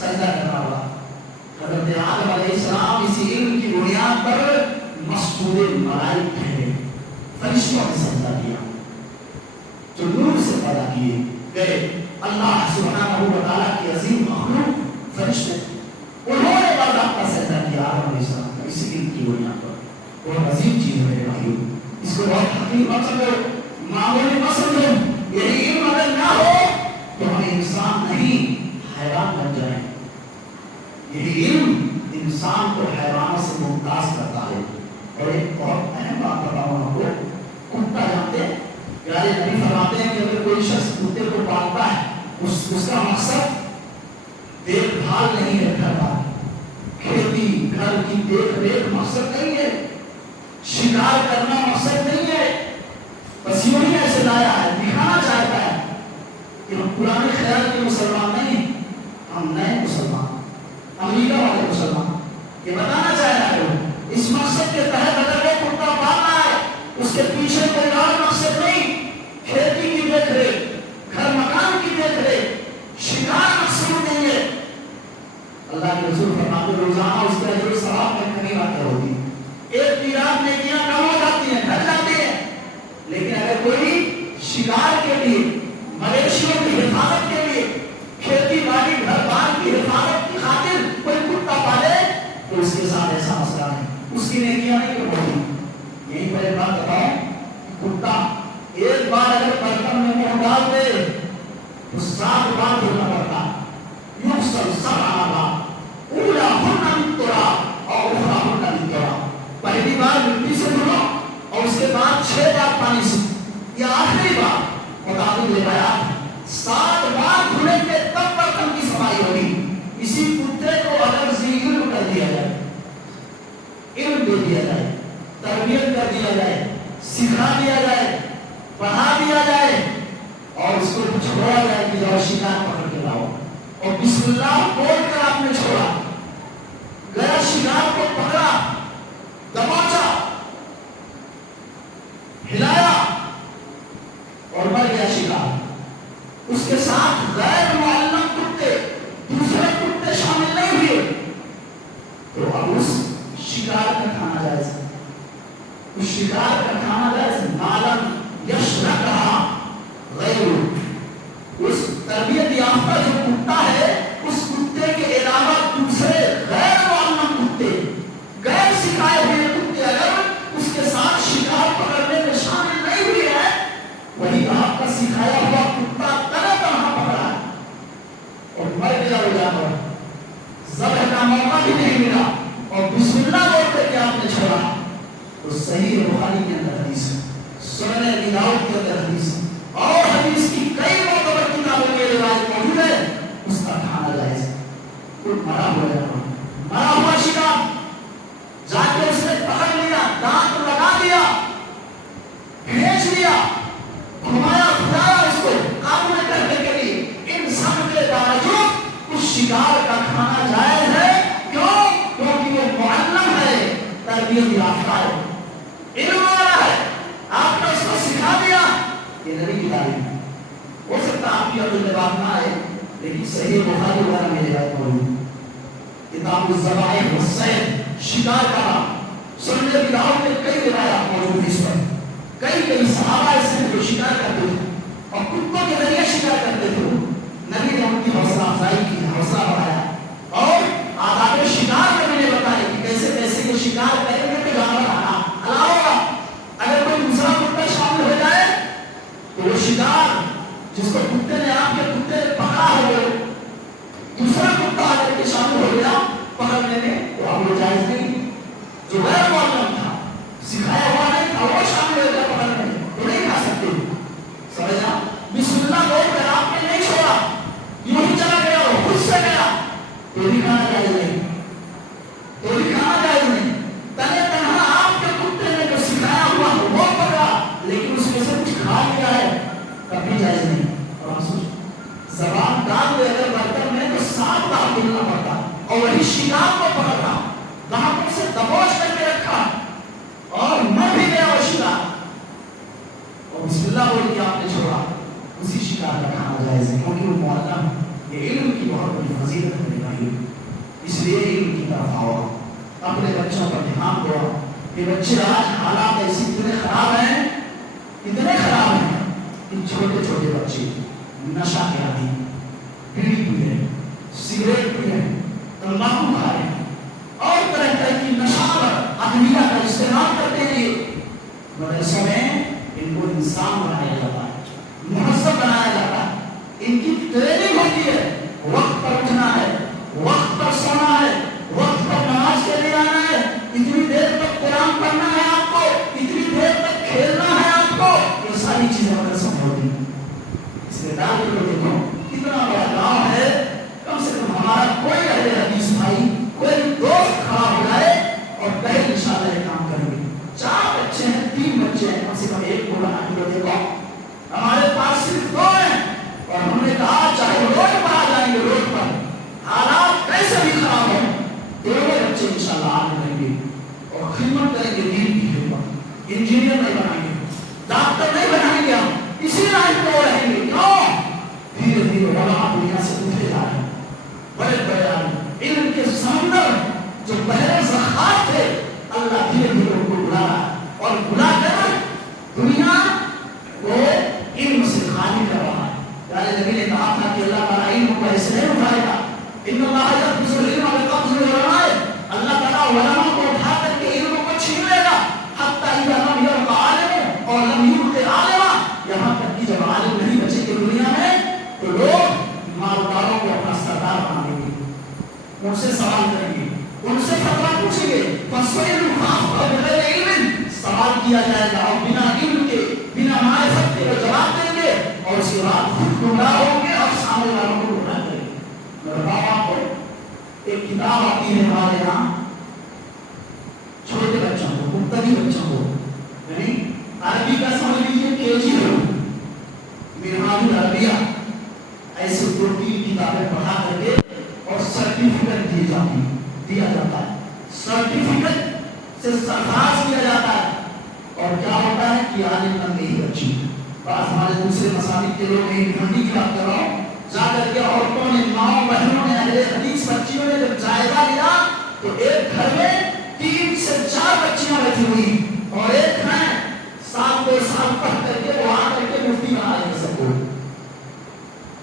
سجدہ کرنا ہوگا. حضرت آدم علیہ السلام اسی علم کی بنیاد پر مسجود ملائک ہے، فرشتوں نے سجدہ کیا جو نور سے پیدا کیے گئے. اللہ سبحانہ و تعالیٰ کی عظیم مخلوق فرشتے، انہوں نے باضابطہ سجدہ کیا آدم علیہ السلام کا اسی علم کی بنیاد پر. بہت عظیم چیز ہے میرے بھائیو، اس کو بہت حقیق مت سمجھو، معمولی مت سمجھو. یہی علم اگر نہ ہو تو ہم انسان نہیں حیوان بن جائیں. یہی علم انسان کو حیوانوں سے ممتاز کرتا ہے. اور ایک بہت اہم بات بتاؤں آپ کو، کتا جانتے ہیں، پیارے نبی فرماتے ہیں کہ اگر کوئی شخص کتے کو پالتا ہے، اس کا مقصد دیکھ بھال نہیں ہے، گھر بار کھیتی گھر کی دیکھ ریکھ مقصد نہیں ہے، شکار کرنا مقصد نہیں ہے، بس یوں ہی ایسے لایا ہے، دکھانا چاہتا ہے کہ ہم پرانے خیال کے مسلمان نہیں، ہم نئے مسلمان، امریکہ والے مسلمان. یہ بتانا چاہ رہا ہے اس مقصد کے تحت اگر وہ کتا پالنا ہے، اس کے پیچھے کوئی اور مقصد نہیں. کھیتی کی دیکھ ریکھ، گھر مکان کی دیکھ ریکھ، شکار مقصود نہیں ہے. اللہ کے رسول فرماتے روزانہ اس کے اجر و ثواب میں کمی واقع ہوتی ہے. ایک کی رات میں کیا کم ہو جاتی ہیں، گھٹ جاتی ہیں. لیکن اگر کوئی شکار کے لیے، مویشیوں کی حفاظت کے لیے، کھیتی باڑی گھر بار کی حفاظت کی خاطر کوئی کتا پالے تو اس کے ساتھ ایسا مسئلہ نہیں، اس کی نیکیاں نہیں کماتی. یہی پر ایک بات بتاؤں، کتا ایک بار اگر برتن میں منہ ڈال دے تو 7 بار دھونا پڑتا. یغسل 7 مرات، اولاہن بالتراب اور اخراہن بالتراب. پہلی بار مٹی سے دھو اور اس کے بعد 6 بار پانی سے. یہ آخری بار مطابق روایات 7 بار دھونے کے تب برتن کی صفائی ہوگی. اسی کتے کو اگر علم کر دیا جائے، علم دے دیا جائے، تربیت کر دیا جائے، سکھا دیا جائے، پڑھا دیا جائے اور اس کو چھوڑا جائے کہ جاؤ شکار پکڑ کے لاؤ، اور بسم اللہ بول کر آپ نے چھوڑا، گیا شکار کو پکڑا، دبوچا، ہلایا اور مر گیا شکار. اس کے ساتھ غیر معلم کتے، دوسرے کتے شامل نہیں ہوئے، تو اب اس شکار کا کھانا جائز ہے. اس شکار کا کھانا جائز معلوم یشرکھا غیر. اس تربیت یافتہ جو کتا ہے، اس کتے کے علاوہ دوسرے غیر معلم کتے، غیر سکھائے ہوئے کتے اگر اس کے ساتھ شکار پکڑنے میں شامل نہیں ہوئے ہیں، وہی آپ کا سکھایا ہوا کتا طرح طرح پکڑا ہے اور مر گیا ہو جانور، ذبح کا موقع بھی نہیں ملا اور بسم اللہ بولتے کہ آپ نے چھوڑا، تو صحیح بخاری کے اندر حدیث ہے، سنن ابی داؤد کے اندر حدیث ہے، اور حدیث کی کئی معتبر کتابوں میں روایت موجود ہے، اس کا کھانا جائز ہے. کوئی مرا ہوا جانور، مرا ہوا شکار جا کے اس نے پکڑ لیا، دانت لگا دیا کھینچ لیا، گھمایا پھرایا اس کو قابو میں کرنے کے لیے، ان سب کے باوجود اس شکار کا کھانا جائز ہے۔ کیوں؟ کیونکہ وہ معلم ہے، تربیت یافتہ ہے، علم والا ہے، آپ نے اس کو سکھا دیا۔ یہ نبی کی تعلیم ہے۔ ہو سکتا ہے آپ کی عقل میں بات نہ آئے، لیکن صحیح بخاری وغیرہ میں روایت موجود ہے۔ کتاب الذبائح والصید، شکار کا نام سنن ابی داؤد میں کئی روایات موجود ہیں اس پر۔ کئی صحابہ اس میں جو شکار کرتے تھے اور کتوں کے ذریعے شکار کرتے تھے، نبی نے ان کی حوصلہ افزائی کی، حوصلہ بڑھایا اور آداب شکار میں نے بتایا کہ کیسے کیسے یہ شکار کریں گے تو جانور حلال ہوگا۔ اگر کوئی دوسرا کتا شامل ہو جائے تو وہ شکار جس کو کتے نے آپ کے کتے نے پکڑا ہے، دوسرا کتا آ کر کے شامل ہو گیا پکڑنے میں، تو اب وہ جائز نہیں۔ جو غیر معلم تھا، سکھایا ہوا نہیں تھا، وہ شامل ہو گیا پکڑنے میں، تو نہیں کھا سکتے۔ سمجھا؟ بسم اللہ بول کر آپ نے نہیں چھوڑا، یوں ہی چلا گیا، وہ خود سے گیا، تو بھی کھانا جائز نہیں، تو بھی کھانا جائز نہیں۔ تنے تنہا آپ کے کتے نے جو سکھایا ہوا وہ پکڑا، لیکن اس میں سے کچھ کھا لیا ہے، تب بھی جائز نہیں۔ اور ہم سوچ زبان ڈال دے اگر برتن میں تو سانپ باہر ملنا پڑتا، اور وہی شکار کو پکڑا، دھاگوں سے دبوچ کر کے رکھا اور مر بھی گیا وہ شکار، اور بسم اللہ بول کے آپ نے چھوڑا، اسی شکار کا کھانا جائز ہے، کیونکہ وہ معلم۔ یہ علم کی بہت بڑی فضیلت ہے میرے بھائی، اس لیے علم کی طرف آؤ، اپنے بچوں پر دھیان دو۔ یہ بچے آج حالات ایسے اتنے خراب ہیں، اتنے خراب ہیں کہ چھوٹے چھوٹے بچے نشہ کے عادی، بیڑی پی رہے، سگریٹ پی رہے، تمباکو کھا رہے ہیں اور طرح طرح کی نشہ پر ادویہ کا استعمال کرتے ہیں۔ مدرسوں میں ان کو انسان بنایا جاتا ہے، مہذب بنایا جاتا ہے، ان کی ٹریننگ ہوتی ہے، وقت پر اٹھنا ہے، وقت پر سونا ہے، وقت پر نماز کے لیے آنا ہے، اتنی دیر تک قرآن پڑھنا ہے آپ کو، اتنی دیر تک کھیلنا ہے آپ کو، یہ ساری چیزیں مدرسوں میں ہوتی ہیں۔ اس لیے ڈال کے دیکھو کتنا بڑا گاؤں ہے، کم سے کم ہمارا کوئی اہل حدیث بھائی، کوئی دوست کھڑا ہو جائے اور کہے انشاءاللہ یہ کام کریں گے۔ 4 بچے ہیں، 3 بچے ہیں، کم سے کم ایک کو بنا کے دیکھو، ہمارے پاس صرف 2 ہیں، اور ہم نے کہا چاہے روڈ پر آ جائیں گے، روڈ پر حالات کیسے بھی خراب ہوں، دونوں بچے انشاءاللہ آگے رہیں گے اور خدمت کریں گے، دین کی خدمت۔ انجینئر نہیں بنائیں گے، ڈاکٹر نہیں بنائیں گے، ہم اسی لائن پہ رہیں گے۔ کیوں؟ دھیرے دھیرے علماء دنیا سے اٹھتے جا رہے ہیں، بڑے بڑے عالم، علم کے سمندر جو بحر زخار تھے، اللہ دھیرے دھیرے ان کو بلا رہا ہے، اور بلا کر دنیا کو علم سے خالی کر رہا ہے۔ یعنی نبی نے کہا تھا کہ اللہ تعالیٰ علم کو ایسے نہیں اٹھائے گا، ان اللہ یقبض العلم بقبض العلماء، اللہ تعالیٰ علماء کو اٹھا کر کے علم کو چھین لے گا، حتی اذا لم یبق عالم اور لم یبق عالما، یہاں تک کہ جب عالم نہیں بچے گے دنیا میں تو لوگ مالداروں کو اپنا سردار بنائیں گے، ان سے سوال کریں گے، ان سے فتویٰ پوچھیں گے، فَاسْأَلُوا الْعَلْمَ بِغَيْرِ عِلْمٍ، سوال کیا جائے گا اور بنا علم کے، بنا معرفت کے وہ جواب دیں گے، اور اس کے بعد خود گمراہ ہوں گے اور سامنے والوں کو گمراہ کریں گے۔ میں بتاؤں آپ کو، ایک کتاب آتی ہے ہمارے یہاں چھوٹے بچوں کو، مبتدی بچوں کو، یعنی عربی کا سمجھ لیجیے KG ہے، منہاج العربیہ، ایسے 2-3 کتابیں پڑھا کر کے اور سرٹیفکیٹ دیا جاتا ہے، سرٹیفکیٹ سے سرفراز کیا جاتا ہے، اور کیا ہوتا ہے کہ عالم بن گئی بچی۔ بعض ہمارے دوسرے مساجد کے لوگ ایک گھنٹی کی بات کر رہا ہوں، جا کر کے عورتوں نے، ماؤں بہنوں نے، اہل حدیث بچیوں نے جب جائزہ لیا تو ایک گھر میں 3 سے 4 بچیاں بیٹھی ہوئی، اور ایک میں 7 سال پڑھ کر کے وہ آ کر کے مفتی بنا رہے ہیں سب کو۔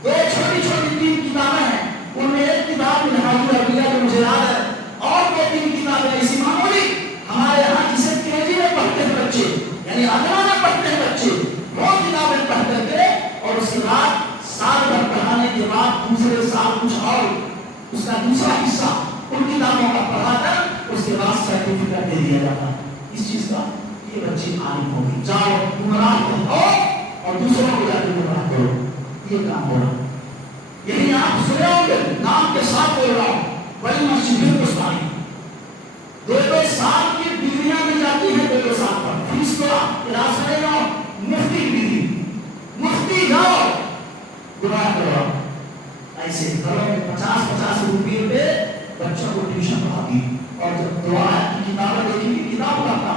2 چھوٹی چھوٹی 3 کتابیں ہیں، ان میں ایک کتاب منہاج العربیہ جو مجھے یاد ہے، اور 2-3 کتابیں ایسی معمولی ہمارے یہاں جسے KG میں پڑھتے ہیں بچے، یعنی ادنا میں پڑھتے ہیں بچے، وہ کتابیں پڑھ کر کے، اور اس کے بعد سال بھر پڑھانے کے بعد دوسرے سال کچھ اور اس کا دوسرا حصہ ان کتابوں کا پڑھا کر اس کے بعد سرٹیفکیٹ دے دیا جاتا ہے اس چیز کا، یہ بچے عالم ہو گئے، جاؤ گمراہ ہو اور دوسروں کو جا کے گمراہ کرو، یہ کام ہو رہا ہے۔ یہی آپ سنے ہوں گے، نام کے ساتھ بول رہا ہوں، بڑی مسجد ہندوستانی 2 سال کی ڈگریاں دی جاتی ہیں، 2 سال پر فیس تو علاج کرے گا، ایسے گھروں میں 50-50 روپئے پہ بچوں کو ٹیوشن پڑھاتی اور جب دعا کی کتابیں دیکھی کہ کتاب پڑھتا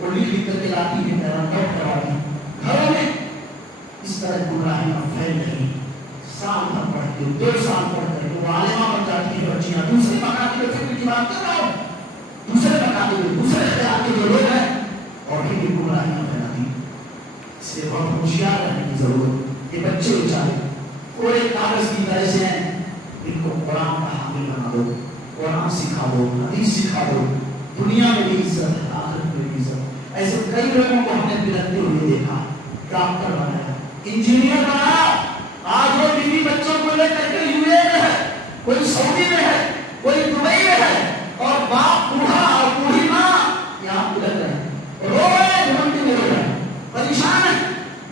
وہ لکھ کر کے لاتی ہے میرا نوٹ کرواتی گھروں میں اس طرح گمراہیاں پھیل رہی سال بھر پڑھتے 2 سال پڑھتے وہ عالمہ بن جاتی ہے بچیاں دوسرے مکان کے فکر کی بات کر رہا ہوں دوسرے مکان کے دوسرے خیال کے جو لوگ ہیں اور بھی گمراہیاں پھیلاتی اس لیے بہت ہوشیار رہنے کی ضرورت یہ بچے بیچارے کوئی کاغذ کی طرح سے ہیں ان کو قرآن کا حامل بنا دو قرآن سکھا دو حدیث سکھا دو دنیا میں بھی عزت ہے آخرت میں بھی عزت ایسے کئی لوگوں کو ہم نے بلندے ہوئے دیکھا ڈاکٹر بنایا انجینئر بنایا آج وہ بیوی بچوں کو لے کر کے یو اے میں ہے کوئی سعودی میں ہے کوئی دبئی میں ہے اور باپ بوڑھا اور بوڑھی ماں یہاں بلند ہے رو رہے گھمنڈی میں رو رہے پریشان ہے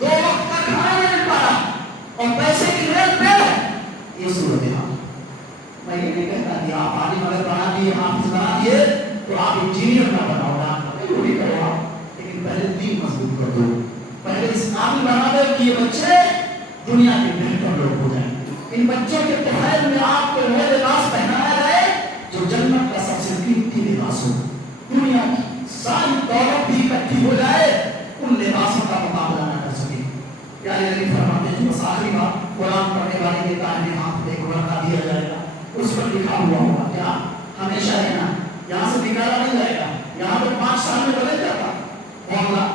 2 وقت کا کھانا نہیں مل پا رہا اور پیسے کی ریل پہ یہ صورت ہے میں یہ نہیں کہتا کہ آپ عالم اگر بنا دیے حافظ بنا دیے تو آپ انجینئر نہ بناؤ ڈاکٹر وہ بھی کرو آپ لیکن پہلے دین مضبوط کر دو پہلے اس قابل بنا دو کہ یہ بچے دنیا کے بہتر لوگ ہو جائیں ان بچوں کے طفیل میں آپ کو وہ لباس پہنایا جائے جو جنت کا سب سے قیمتی لباس ہو دنیا کی ساری دولت بھی اکٹھی ہو جائے ان لباسوں کا مقابلہ نہ کر سکے پیارے نبی فرماتے ہیں بس آخری بات قرآن پڑھنے والے کے دائیں ہاتھ میں ایک ورقہ دیا جائے گا اس پر لکھا ہوا ہوگا کیا ہمیشہ رہنا یہاں سے نکالا نہیں جائے گا یہاں تو 5 سال میں بدل جاتا معاملہ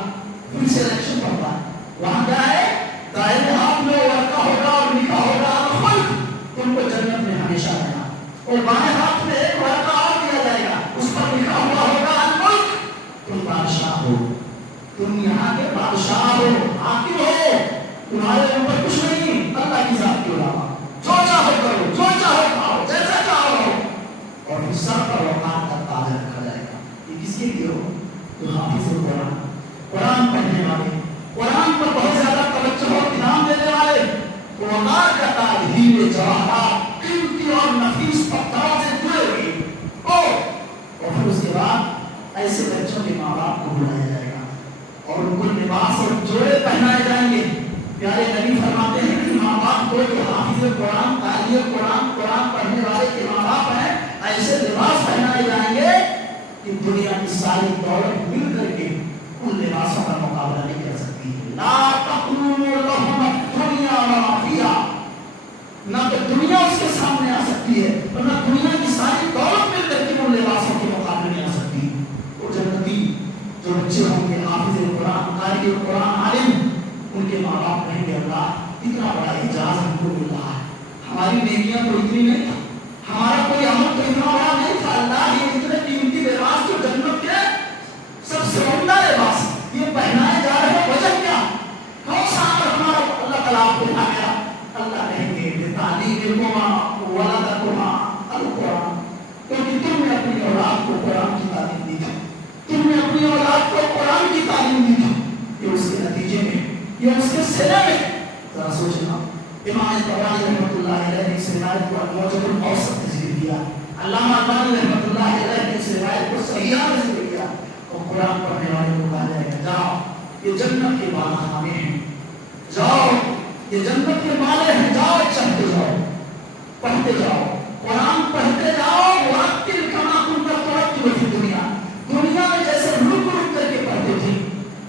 پھر سے الیکشن پڑتا ہے وہاں کیا ہے دائیں ہاتھ میں ورقہ ہوگا اور لکھا ہوگا خلق تم کو جنت میں ہمیشہ رہنا اور بائیں ہاتھ میں ایک ورقہ اور دیا جائے گا اس پر لکھا ہوا ہوگا الملک تم بادشاہ ہو تم یہاں کے بادشاہ ہو حاکم ہو تمہارے اوپر کچھ نہیں اللہ کی ذات کے علاوہ جو چاہو کرو جو چاہو کھاؤ جیسا چاہو رہو اور پھر سر پر وقار کا تاج رکھا جائے گا یہ کس کے لیے ہو جو حافظ قرآن قرآن پڑھنے والے قرآن پر بہت زیادہ توجہ اور دھیان دینے والے وقار کا تاج ہیرے جواہرات قیمتی اور نفیس پتھروں سے جڑے ہوئے اور پھر اس کے بعد ایسے بچوں کے ماں باپ کو بلایا جائے گا اور ان کو لباس اور جوڑے پہنائے جائیں گے پیارے نبی فرماتے ہیں کہ ماں باپ کو جو حافظ قرآن قاری قرآن قرآن پڑھنے والے کے ماں باپ ہیں ایسے لباس پہنائے جائیں گے کہ دنیا کی ساری دولت مل کر کے ان لباسوں کا مقابلہ نہیں کر سکتی لا تقوم لهم الدنيا وما فيها نہ تو دنیا اس کے سامنے آ سکتی ہے اور نہ دنیا کی ساری دولت مل کر کے ان لباسوں کے مقابلے میں آ سکتی وہ جنتی جو بچے ہوں گے حافظ قرآن قاری قرآن عالم ان کے ماں باپ کہیں گے اللہ اتنا بڑا اعزاز ہم کو مل رہا ہے ہماری نیکیاں تو اتنی نہیں ہمارا کوئی عمل تو اتنا بڑا نہیں تھا اللہ یہ اتنے قیمتی لباس جو جنت کے سب سے عمدہ لباس یہ پہنائے جا رہے ہیں وجہ کیا کون سا عمل ہمارا اللہ تعالیٰ آپ کو کہا گیا اللہ کہیں گے تعلیمکما ولدکما القرآن کیونکہ تم نے اپنی اولاد کو قرآن کی تعلیم دی تھی تم نے اپنی اولاد کو قرآن کی تعلیم دی تھی یہ اس کے نتیجے میں یہ اس کے سلے میں ذرا سوچنا امام طبرانی رحمۃ اللہ علیہ نے اس روایت کو المعجم الاوسط میں ذکر کیا علامہ البانی رحمۃ اللہ علیہ نے اس روایت کو صحیحہ میں ذکر کیا اور قرآن پڑھنے والے کو کہا جائے گا جاؤ یہ جنت کے باغ خانے ہیں جاؤ یہ جنت کے مالے ہیں جاؤ چڑھتے جاؤ پڑھتے جاؤ قرآن پڑھتے جاؤ ورتل کما کنت ترتل فی دنیا دنیا میں جیسے رک رک کر کے پڑھتے تھے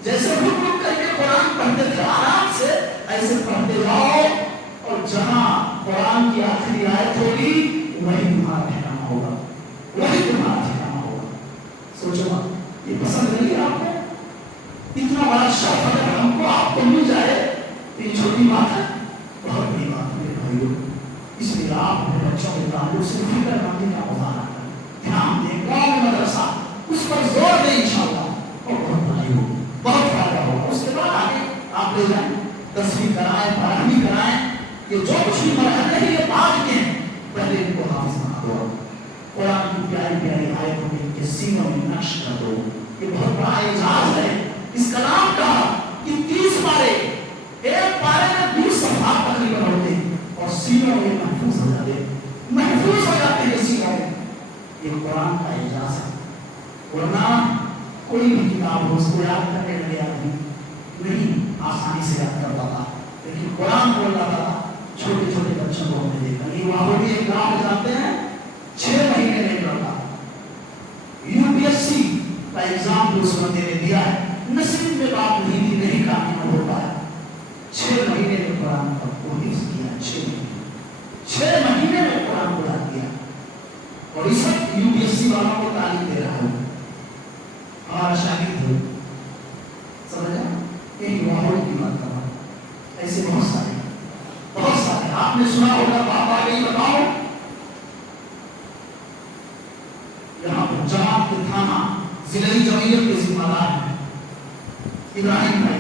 جیسے رک رک کر کے قرآن پڑھتے تھے آرام سے ایسے پڑھتے جاؤ اور جہاں قرآن کی آخری آیت ہوگی وہی تمہارا ٹھکانہ ہوگا وہی تمہارا ٹھکانہ ہوگا سوچو یہ پسند نہیں ہے آپ کو اتنا بڑا شرف اگر ہم کو آپ کو مل جائے یہ چھوٹی بات ہے بہت بڑی بات ہے بھائیو اس لیے آپ اپنے بچوں کے تعلق سے فکر مندی کا مظاہرہ کریں دھیان دیں قوم مدرسہ اس پر زور دیں انشاءاللہ اور بہت بھائی ہو بہت فائدہ ہوگا اس کے بعد آگے آپ لے جائیں 10ویں کرائیں 12ویں کرائیں یہ جو کچھ بھی مرحلے ہیں یہ بعد کے ہیں پہلے ان کو حافظ بنا دو قرآن کی پیاری پیاری آیتوں میں ان کے سینوں میں نقش کر دو یہ بہت بڑا اعزاز ہے اس کلام کا کہ 30 پارے ایک پارے میں 20 صفحات تقریباً ہوتے ہیں اور سینوں میں محفوظ ہو جاتے ہیں سینوں میں یہ قرآن کا اعزاز ہے ورنہ کوئی بھی کتاب ہو اس کو یاد کرنے لگے آدمی نہیں آسانی سے یاد کرتا تھا لیکن قرآن بول رہا تھا چھوٹے چھوٹے بچوں بچوں کو ہم نے دیکھا. یہ وہاں بھی ایک گاؤں جاتے ہیں 6 مہینے نہیں پڑھتا. UPSC کا ایگزام جو اس بندے نے دیا ہے, نصیب میں بات نہیں تھی, نہیں کامیاب ہو پایا. 6 مہینے میں قرآن کا حفظ کیا. 6 مہینے میں قرآن پڑھا دیا. اور اس وقت UPSC والوں کو تعلیم دے رہا ہوں, ہمارا شاگرد ہو. سمجھا؟ یہی ماحول کی بات کرنا. ایسے بہت سارے آپ نے سنا ہوگا. بابا گئی بتاؤ, یہاں پر جماعت کے تھانہ ضلع جمعیت کے ذمہ دار ہیں ابراہیم بھائی.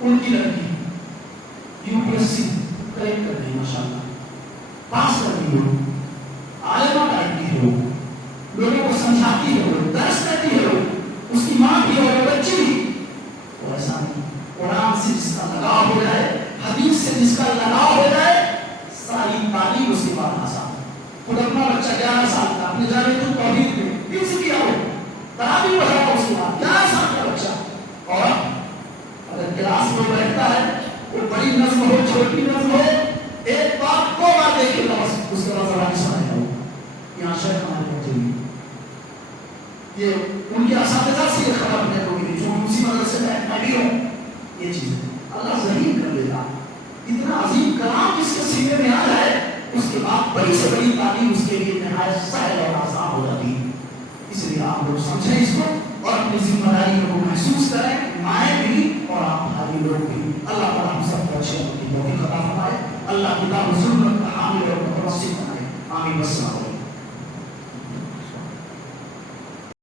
ان کی لڑکی UPSC کریکٹ کر رہی, ماشاء اللہ پاس کر رہی ہو, عالمہ کرتی ہو, لوگوں کو سمجھاتی ہو, درس کرتی ہو, اس کی ماں بھی اور بچی بھی. اور ایسا نہیں, قرآن سے جس کا لگاؤ ہو جائے, حدیث سے جس کا لگاؤ ہو جائے, ساری تعلیم اس کے بعد آسان. خود اپنا بچہ 11 سال کا اپنے جانے تو توحید میں دل سے کیا ہو, تراویح پڑھا ہو اس کے بعد 11 سال کا بچہ. اور اگر کلاس میں بیٹھتا ہے, وہ بڑی نظم ہو چھوٹی نظم ہو, ایک بار 2 بار دیکھے گا بس, اس کے بعد زبان سمجھ آؤ. یہاں شیخ ہمارے بیٹھے ہوئے, یہ ان کے اساتذہ سے یہ خبر ہے تو ملی جو اسی مدرسے میں بھی ہوں. یہ چیز اللہ ذہین کر دے گا. اتنا عظیم کلام جس کے سینے میں آ جائے, اس کے بعد بڑی سے بڑی تعلیم اس کے لیے نہایت سہل اور آسان ہو جاتی ہے. اس لیے آپ لوگ سمجھیں اس کو اور اپنی ذمہ داری کو محسوس کریں, مائیں بھی اور آپ بھائی لوگ بھی. اللہ تعالیٰ ہم سب کو اچھے توفیق عطا فرمائے. اللہ کتاب و سنت کا حامل اور متوسط بنائے. آمین. والسلام.